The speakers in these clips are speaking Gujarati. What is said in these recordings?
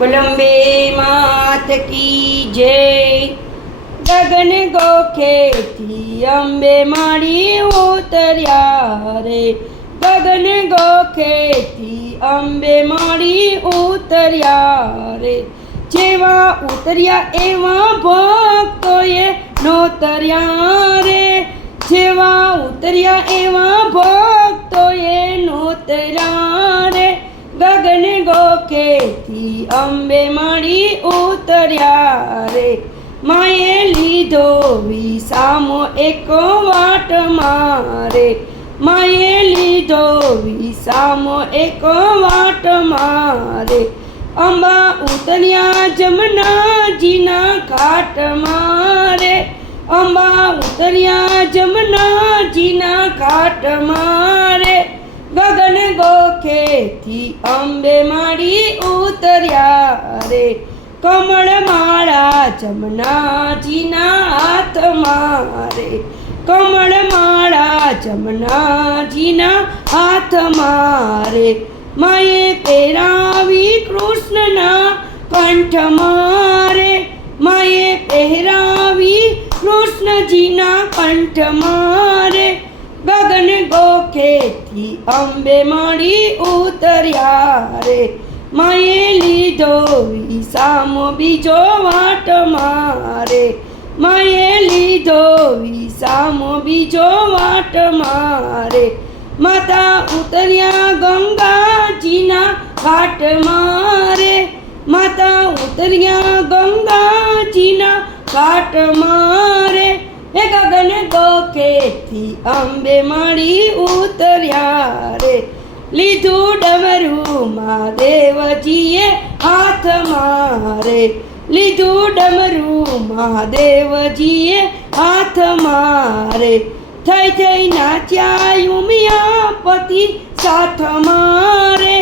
બોલંબે માત કી જય। ગગન ગોખેથી અંબે માડી ઉતર્યા રે, ગગન ગોખેથી અંબે માડી ઉતર્યા રે। જેવા ઉતર્યા એવા ભક્તોએ નોતર્યા રે, જેવા ઉતર્યા એવા ભક્તોએ નોતર્યા રે। ગગન ગોખેથી અંબે માડી ઉતર્યા રે, માએ લીધો વિસામો એક વાટ મારે, માએ લીધો વિસામો એક વાટ મારે। અંબા ઉતર્યા જમનાજીના ઘાટ મારે, અંબા ઉતર્યા જમનાજીના ઘાટ મારે। ગગન ગોખેથી અંબે માડી ઉતર્યા રે, કમળ માળા જમનાજીના હાથ મારે, કમળ માળા જમનાજીના હાથ મારે। માએ પહેરાવી કૃષ્ણના કંઠ મારે, માએ પહેરાવી કૃષ્ણજીના કંઠ મારે। ગગન ગોખેથી અંબે માડી ઉતર્યા રે, માએ લીધો વિસામો બીજો વાટ મારે, માએ લીધો વિસામો બીજો વાટ મારે। માતા ઉતર્યા ગંગાજીના ઘાટ મારે, માતા ઉતર્યા ગંગાજીના ઘાટ મારે। હે ગગન ગોખેથી અંબે માડી ઉતર્યા રે, લીધું ડમરું મહાદેવજીએ હાથ મારે, લીધું ડમરું મહાદેવજીએ હાથ મારે। થઈ થઈ નાચ્યા ઉમિયાપતિ સાથ મારે,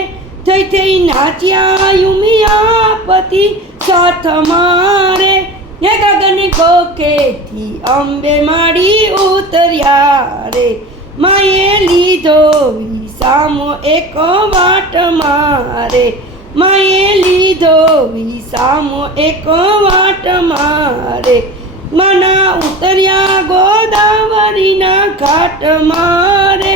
થઈ થઈ નાચ્યા ઉમિયાપતિ સાથ મારે। હે ગગન ગોખેથી અંબે માડી ઉતર્યા રે, માએ લીધો વિસામો એક વાટ મારે, માએ લીધો વિસામો એક વાટ મારે। માના ઉતર્યા ગોદાવરીના ઘાટ મારે,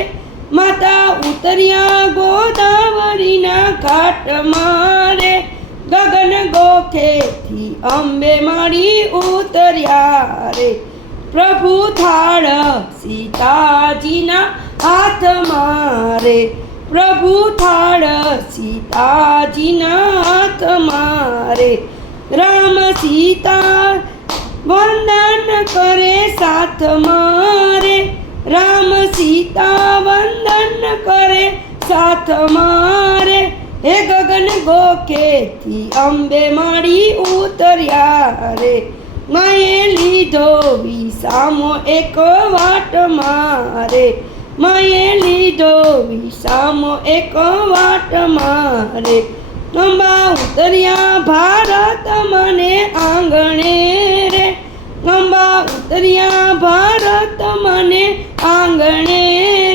માતા ઉતર્યા ગોદાવરીના ઘાટ મારે। ગગન ગોખેથી અંબે માડી ઉતર્યા રે, પ્રભુ થાળ સીતાજીના હાથ મારે, પ્રભુ થાળ સીતાજીના હાથ મારે। રામ સીતા વંદન કરે સાથ મારે, રામ સીતા વંદન કરે સાથ મારે। હે ગગન ગોખેથી અંબે માડી ઉતર્યા રે, માએ લીધો વિસામો એક વાટ મારે, માએ લીધો વિસામો એક વાટ મારે। અંબા ઉતર્યા ભારત મને આંગણે રે, અંબા ઉતર્યા ભારત મને આંગણે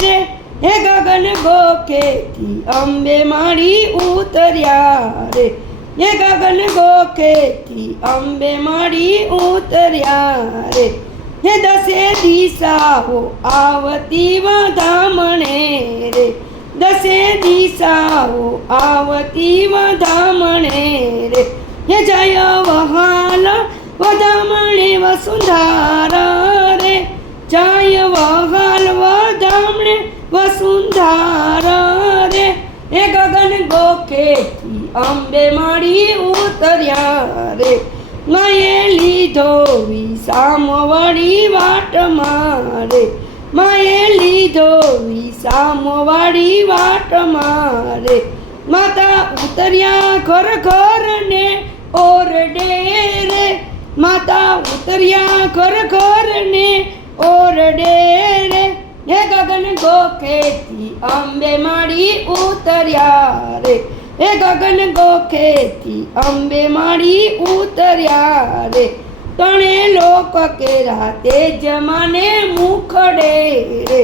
રે। હે ગગન ગોખેથી અંબે માડી ઉતર્યા રે, હે ગગન ગોખેથી અંબે માડી ઉતર્યા રે। હે દસે દિશાઓ આવતી વધામણે રે, દસે દિશાઓ આવતી વધામણે રે। હે જય વહાલ વધામણે વસુંધારા રે, જય વહાલ વધામણે વસુંધારા રે। હે ગગન ગોખેથી અંબે માડી ઉતર્યા રે, માએ લીધો વિસામો વળી વાટ મારે, માએ લીધો વિસામો વાળી વાટ મારે। માતા ઉતર્યા ઘર ઘર ને ઓરડે રે, માતા ઉતર્યા ઘર ઘર ને ઓરડે રે। હે ગગન ગોખેથી અંબે માડી ઉતર્યા રે, હે ગગન ગોખેથી અંબે માડી ઉતર્યા રે। ત્રણે લોક કેરા તેજ મને મુખડે રે,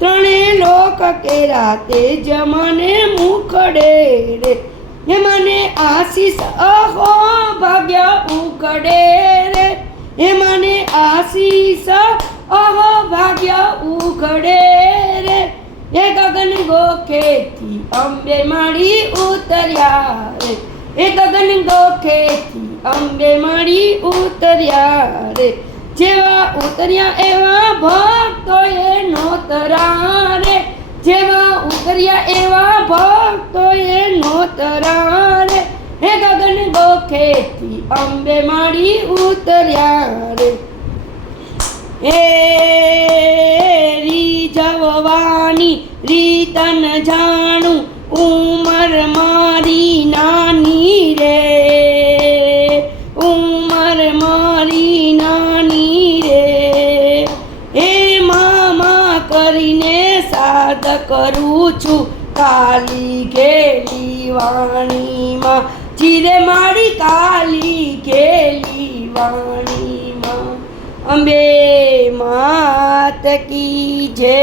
ત્રણે લોક કેરા તેજ મને મુખડે રે। એ મને આશીષ અહો ભાગ્ય ઉકળે રે, એ મને આશીષ અહો ભાગ્ય ઉકળે રે, એ ગગન ગોખેથી અંબે માડી ઉતર્યા રે, એ ગગન ગોખેથી અંબે માડી ઉતર્યા રે, જેવા ઉતર્યા એવા ભક્તોએ નોતરા રે, જેવા ઉતર્યા એવા ભક્તોએ નોતરા રે, હે ગગન ગોખેથી અંબે માડી ઉતર્યા રે. એ રીઝવવાની રીતન જાણું ઉમર મારી નાની રે, ઉમર મારી નાની રે, હે મામા કરીને સાદ કરું છું કાલી ઘેલી વાણીમાં, ચીરે મારી કાલી ઘેલી વાણીમાં. અંબે માત કી જય.